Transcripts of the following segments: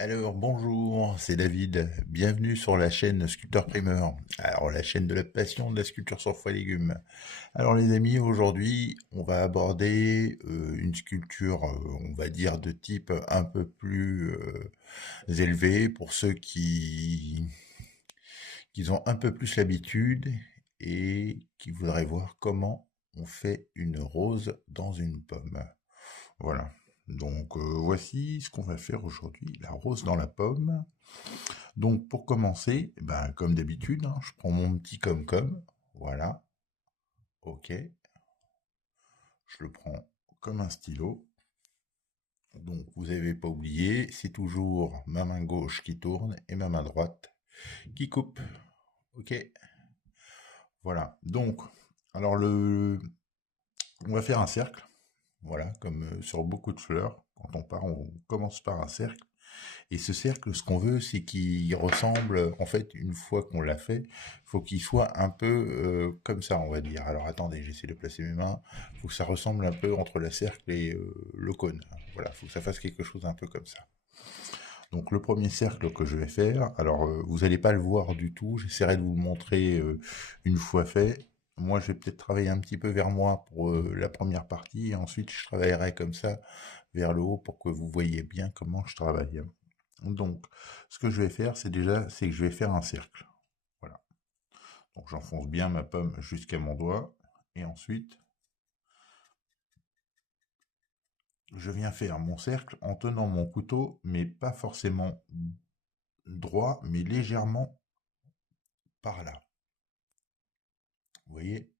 Alors bonjour, c'est David. Bienvenue sur la chaîne Sculpteur Primeur. Alors la chaîne de la passion de la sculpture sur foie légumes. Alors les amis, aujourd'hui on va aborder une sculpture, on va dire de type un peu plus élevé pour ceux qui ont un peu plus l'habitude et qui voudraient voir comment on fait une rose dans une pomme. Voilà. Donc voici ce qu'on va faire aujourd'hui, la rose dans la pomme. Donc pour commencer, ben, comme d'habitude, hein, je prends mon petit comme, voilà, ok, je le prends comme un stylo. Donc vous n'avez pas oublié, c'est toujours ma main gauche qui tourne et ma main droite qui coupe, ok. Voilà, donc, alors on va faire un cercle, voilà, comme sur beaucoup de fleurs, quand on part, on commence par un cercle. Et ce cercle, ce qu'on veut, c'est qu'il ressemble, en fait, une fois qu'on l'a fait, faut qu'il soit un peu comme ça, on va dire. Alors attendez, j'essaie de placer mes mains. Faut que ça ressemble un peu entre le cercle et le cône. Voilà, faut que ça fasse quelque chose un peu comme ça. Donc le premier cercle que je vais faire, alors vous n'allez pas le voir du tout, j'essaierai de vous le montrer une fois fait. Moi, je vais peut-être travailler un petit peu vers moi pour la première partie, et ensuite je travaillerai comme ça vers le haut pour que vous voyez bien comment je travaille. Donc, ce que je vais faire, c'est que je vais faire un cercle. Voilà. Donc, j'enfonce bien ma pomme jusqu'à mon doigt. Et ensuite, je viens faire mon cercle en tenant mon couteau, mais pas forcément droit, mais légèrement par là. Vous voyez?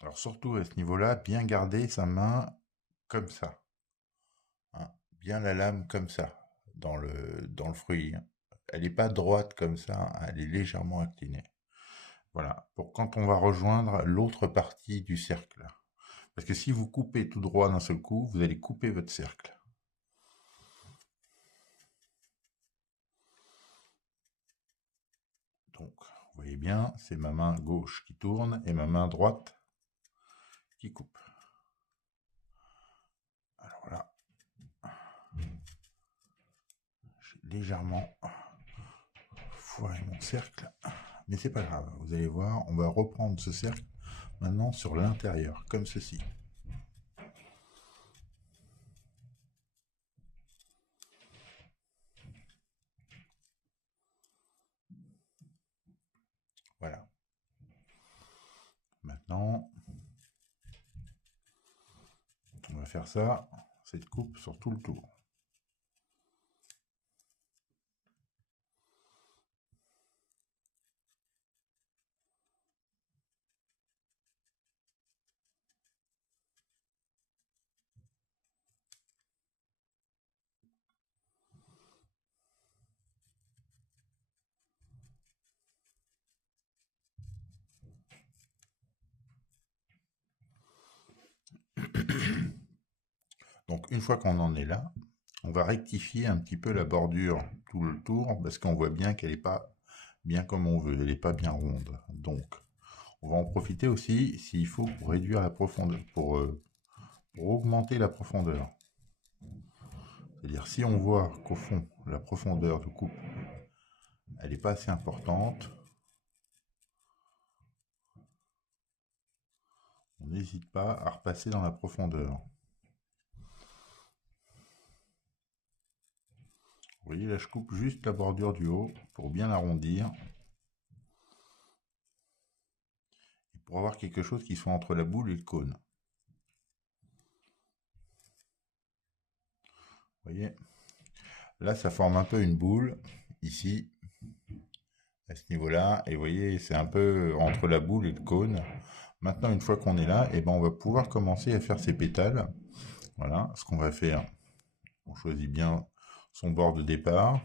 Alors, surtout à ce niveau-là, bien garder sa main comme ça, hein. Bien la lame comme ça, dans le fruit, hein. Elle n'est pas droite comme ça, hein, elle est légèrement inclinée. Voilà, pour quand on va rejoindre l'autre partie du cercle. Parce que si vous coupez tout droit d'un seul coup, vous allez couper votre cercle. Donc, vous voyez bien, c'est ma main gauche qui tourne et ma main droite qui coupe. Alors là, j'ai légèrement foiré mon cercle, mais c'est pas grave. Vous allez voir, on va reprendre ce cercle maintenant sur l'intérieur, comme ceci. Voilà. Maintenant, on va faire ça, cette coupe sur tout le tour. Donc, une fois qu'on en est là, on va rectifier un petit peu la bordure tout le tour parce qu'on voit bien qu'elle n'est pas bien comme on veut, elle n'est pas bien ronde. Donc, on va en profiter aussi s'il faut pour réduire la profondeur, pour augmenter la profondeur. C'est-à-dire si on voit qu'au fond, la profondeur de coupe, elle n'est pas assez importante, on n'hésite pas à repasser dans la profondeur. Vous voyez, là je coupe juste la bordure du haut pour bien l'arrondir. Et pour avoir quelque chose qui soit entre la boule et le cône. Vous voyez, là ça forme un peu une boule, ici, à ce niveau-là. Et vous voyez, c'est un peu entre la boule et le cône. Maintenant, une fois qu'on est là, et ben, on va pouvoir commencer à faire ses pétales. Voilà, ce qu'on va faire. On choisit bien son bord de départ.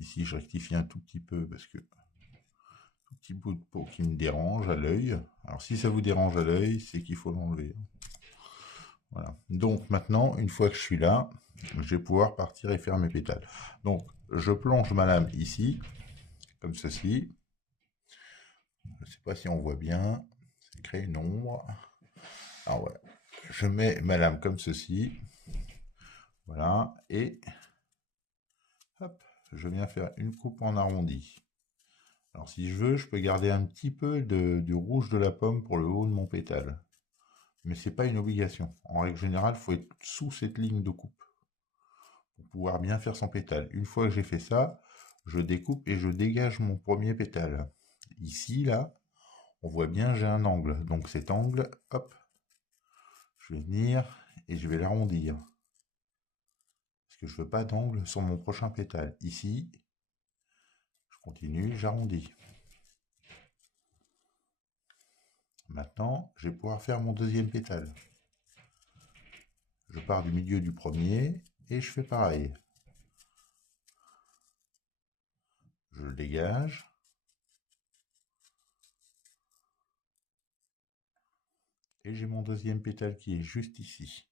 Ici, je rectifie un tout petit peu parce que tout petit bout de peau qui me dérange à l'œil. Alors, si ça vous dérange à l'œil, c'est qu'il faut l'enlever. Voilà. Donc, maintenant, une fois que je suis là, je vais pouvoir partir et faire mes pétales. Donc, je plonge ma lame ici, comme ceci. Je ne sais pas si on voit bien, ça crée une ombre. Alors voilà, je mets ma lame comme ceci, voilà, et hop, je viens faire une coupe en arrondi. Alors si je veux, je peux garder un petit peu du rouge de la pomme pour le haut de mon pétale. Mais c'est pas une obligation. En règle générale, il faut être sous cette ligne de coupe pour pouvoir bien faire son pétale. Une fois que j'ai fait ça, je découpe et je dégage mon premier pétale. Ici, là, on voit bien, j'ai un angle. Donc cet angle, hop, je vais venir et je vais l'arrondir. Parce que je veux pas d'angle sur mon prochain pétale. Ici, je continue, j'arrondis. Maintenant, je vais pouvoir faire mon deuxième pétale. Je pars du milieu du premier et je fais pareil. Je le dégage. Et j'ai mon deuxième pétale qui est juste ici.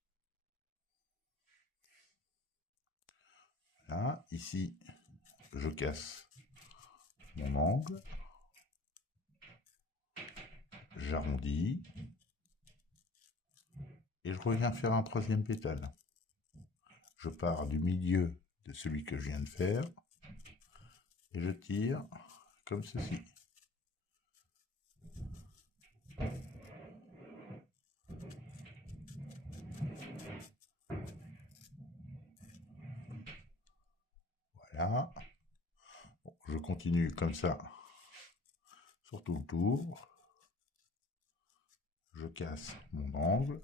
Là, ici, je casse mon angle. J'arrondis. Et je reviens faire un troisième pétale. Je pars du milieu de celui que je viens de faire. Et je tire comme ceci. Voilà. Bon, je continue comme ça sur tout le tour. Je casse mon angle.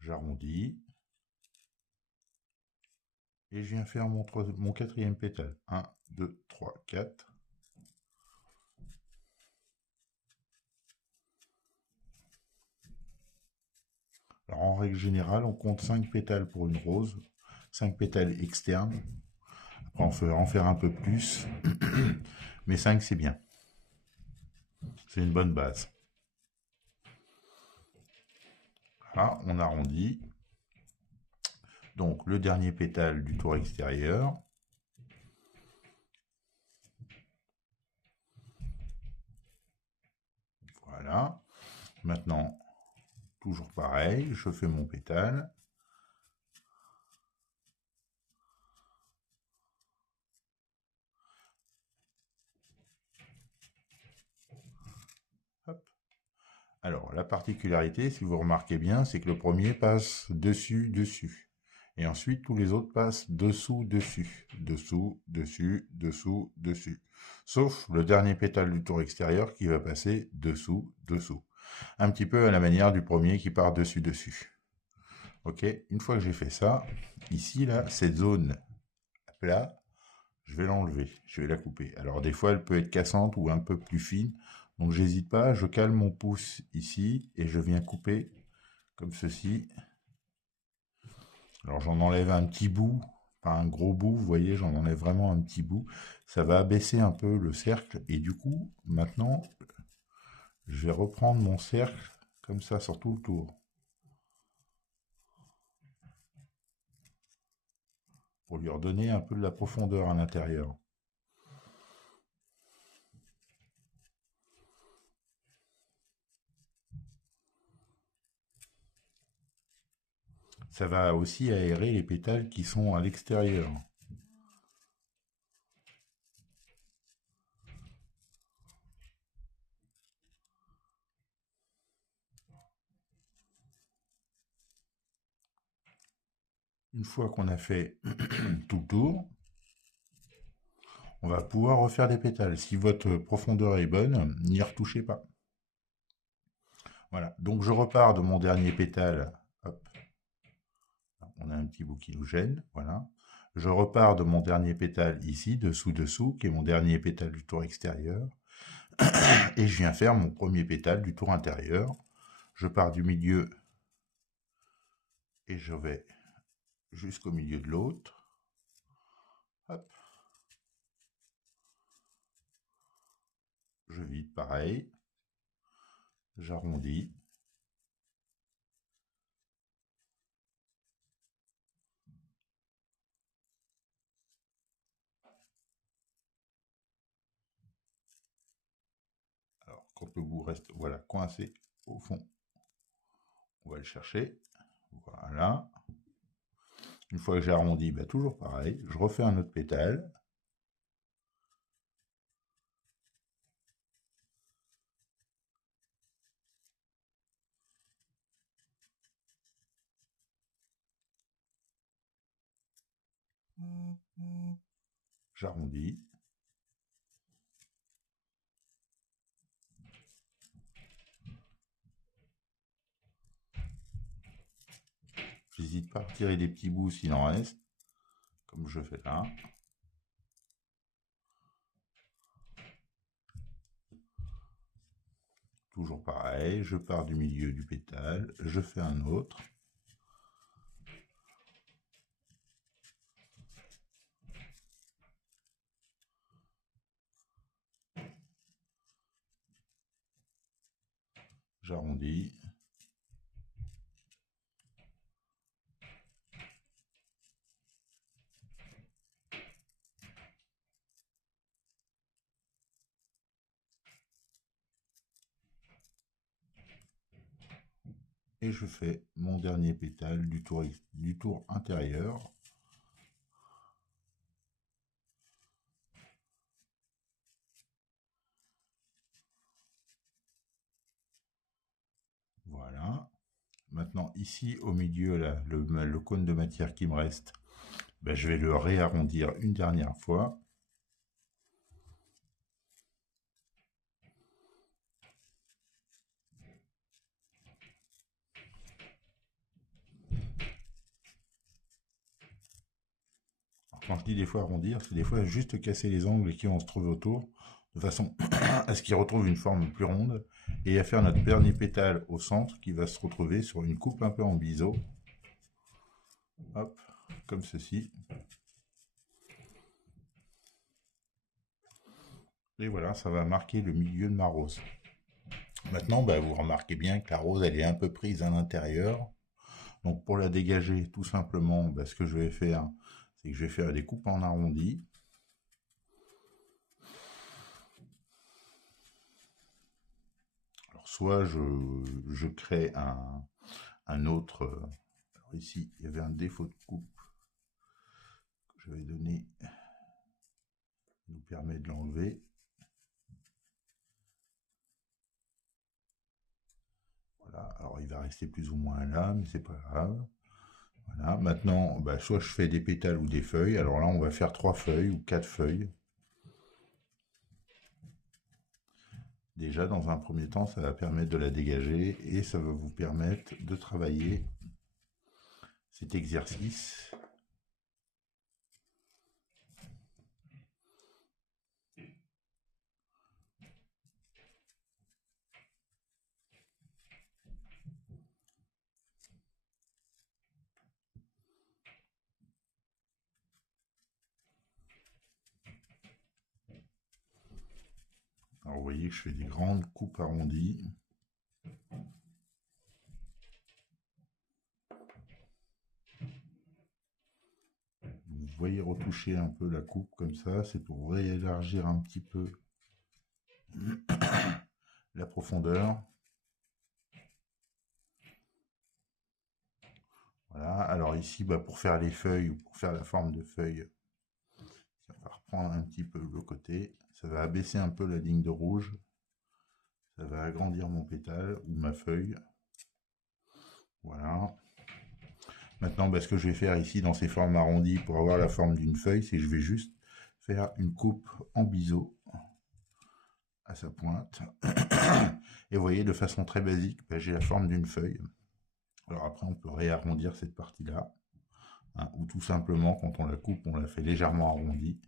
J'arrondis. Et je viens faire mon quatrième pétale. 1, 2, 3, 4. Alors en règle générale, on compte 5 pétales pour une rose. 5 pétales externes. Après, on peut en faire un peu plus. Mais 5, c'est bien. C'est une bonne base. Là, on arrondit. Donc, le dernier pétale du tour extérieur. Voilà. Maintenant, toujours pareil, je fais mon pétale. Hop. Alors, la particularité, si vous remarquez bien, c'est que le premier passe dessus, dessus. Et ensuite, tous les autres passent dessous, dessus. Dessous, dessus, dessous, dessus. Sauf le dernier pétale du tour extérieur qui va passer dessous, dessous. Un petit peu à la manière du premier qui part dessus, dessus. Ok, une fois que j'ai fait ça, ici, là, cette zone là, je vais l'enlever, je vais la couper. Alors des fois, elle peut être cassante ou un peu plus fine, donc j'hésite pas, je cale mon pouce ici et je viens couper comme ceci. Alors j'en enlève un petit bout, pas un gros bout, vous voyez, j'en enlève vraiment un petit bout. Ça va abaisser un peu le cercle et du coup, maintenant, je vais reprendre mon cercle comme ça sur tout le tour. Pour lui redonner un peu de la profondeur à l'intérieur. Ça va aussi aérer les pétales qui sont à l'extérieur. Une fois qu'on a fait tout le tour, on va pouvoir refaire des pétales. Si votre profondeur est bonne, n'y retouchez pas. Voilà, donc je repars de mon dernier pétale. Hop. On a un petit bout qui nous gêne, voilà. Je repars de mon dernier pétale ici, dessous, qui est mon dernier pétale du tour extérieur. Et je viens faire mon premier pétale du tour intérieur. Je pars du milieu et je vais jusqu'au milieu de l'autre. Hop. Je vide pareil. J'arrondis. que le bout reste, voilà, coincé au fond. On va le chercher. Voilà. Une fois que j'ai arrondi, bah, toujours pareil, je refais un autre pétale. J'arrondis. J'hésite pas à retirer des petits bouts s'il en reste, comme je fais là. Toujours pareil, je pars du milieu du pétale, je fais un autre. J'arrondis. Et je fais mon dernier pétale du tour intérieur. Voilà. Maintenant, ici, au milieu, là, le cône de matière qui me reste, ben, je vais le réarrondir une dernière fois. Alors, quand je dis des fois arrondir, c'est des fois juste casser les angles qui vont se trouver autour, de façon à ce qu'il retrouve une forme plus ronde, et à faire notre dernier pétale au centre qui va se retrouver sur une coupe un peu en biseau. Hop, comme ceci. Et voilà, ça va marquer le milieu de ma rose. Maintenant, bah, vous remarquez bien que la rose, elle est un peu prise à l'intérieur. Donc pour la dégager, tout simplement, bah, ce que je vais faire, c'est que je vais faire des coupes en arrondi. Alors soit je crée un autre... Alors ici, il y avait un défaut de coupe que je vais donner, qui nous permet de l'enlever. Voilà, alors il va rester plus ou moins là, mais c'est pas grave. Voilà, maintenant, bah, soit je fais des pétales ou des feuilles. Alors là, on va faire 3 feuilles ou 4 feuilles. Déjà, dans un premier temps, ça va permettre de la dégager et ça va vous permettre de travailler cet exercice. Alors vous voyez que je fais des grandes coupes arrondies. Vous voyez retoucher un peu la coupe comme ça, c'est pour réélargir un petit peu la profondeur. Voilà, alors ici, bah, pour faire les feuilles ou pour faire la forme de feuille, on va reprendre un petit peu le côté. Ça va abaisser un peu la ligne de rouge. Ça va agrandir mon pétale ou ma feuille. Voilà. Maintenant, bah, ce que je vais faire ici dans ces formes arrondies pour avoir la forme d'une feuille, c'est que je vais juste faire une coupe en biseau à sa pointe. Et vous voyez, de façon très basique, bah, j'ai la forme d'une feuille. Alors après, on peut réarrondir cette partie-là. Hein, ou tout simplement, quand on la coupe, on la fait légèrement arrondie.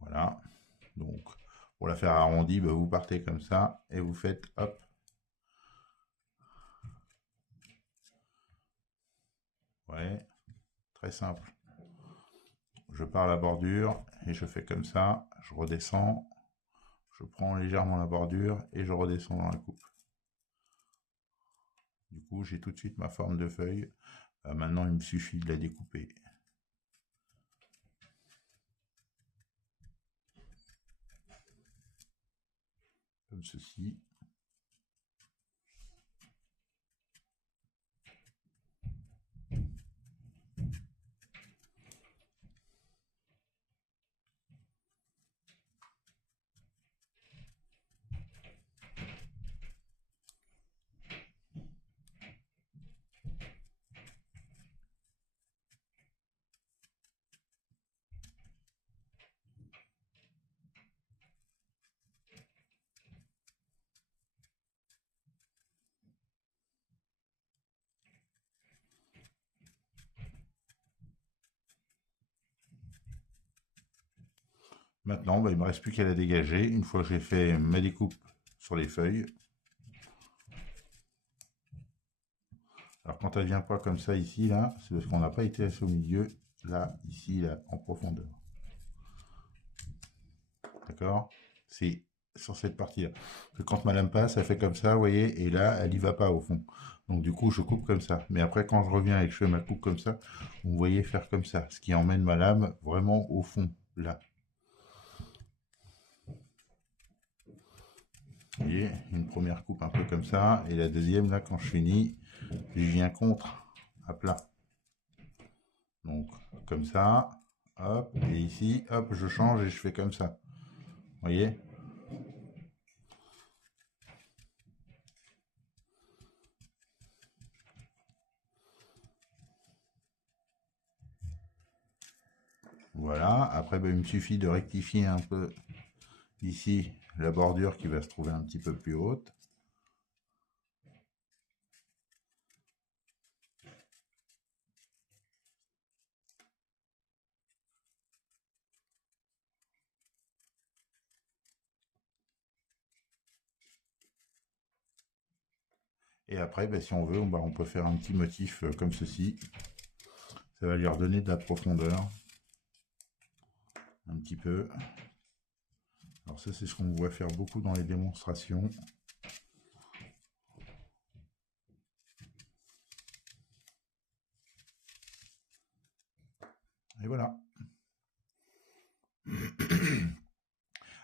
Voilà. Donc, pour la faire arrondie, bah, vous partez comme ça et vous faites hop. Ouais, très simple. Je pars à la bordure et je fais comme ça. Je redescends. Je prends légèrement la bordure et je redescends dans la coupe. Du coup, j'ai tout de suite ma forme de feuille. Maintenant, il me suffit de la découper. comme ceci. Maintenant, bah, il ne me reste plus qu'à la dégager. Une fois que j'ai fait ma découpe sur les feuilles. Alors quand elle vient pas comme ça ici, là, c'est parce qu'on n'a pas été assez au milieu, là, ici, là, en profondeur. D'accord? C'est sur cette partie-là. Quand ma lame passe, elle fait comme ça, vous voyez, et là, elle y va pas au fond. Donc du coup, je coupe comme ça. Mais après, quand je reviens et que je fais ma coupe comme ça, vous voyez faire comme ça, ce qui emmène ma lame vraiment au fond, là. Vous voyez, une première coupe un peu comme ça, et la deuxième, là, quand je finis, je viens contre à plat. Donc, comme ça, hop, et ici, hop, je change et je fais comme ça. Vous voyez? Voilà, après, ben, il me suffit de rectifier un peu ici la bordure qui va se trouver un petit peu plus haute. Et après, ben, si on veut, on peut faire un petit motif comme ceci. Ça va lui redonner de la profondeur. Un petit peu. Alors ça, c'est ce qu'on voit faire beaucoup dans les démonstrations. Et voilà.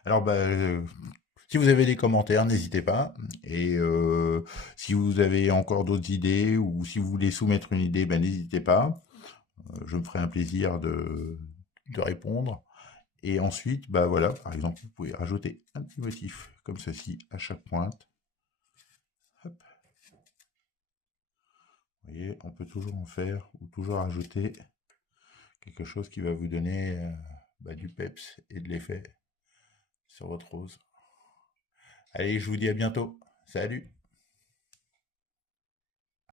Alors, si vous avez des commentaires, n'hésitez pas. Et si vous avez encore d'autres idées ou si vous voulez soumettre une idée, n'hésitez pas. Je me ferai un plaisir de répondre. Et ensuite, voilà, par exemple, vous pouvez rajouter un petit motif comme ceci à chaque pointe. Hop. Vous voyez, on peut toujours en faire ou toujours ajouter quelque chose qui va vous donner du peps et de l'effet sur votre rose. Allez, je vous dis à bientôt. Salut!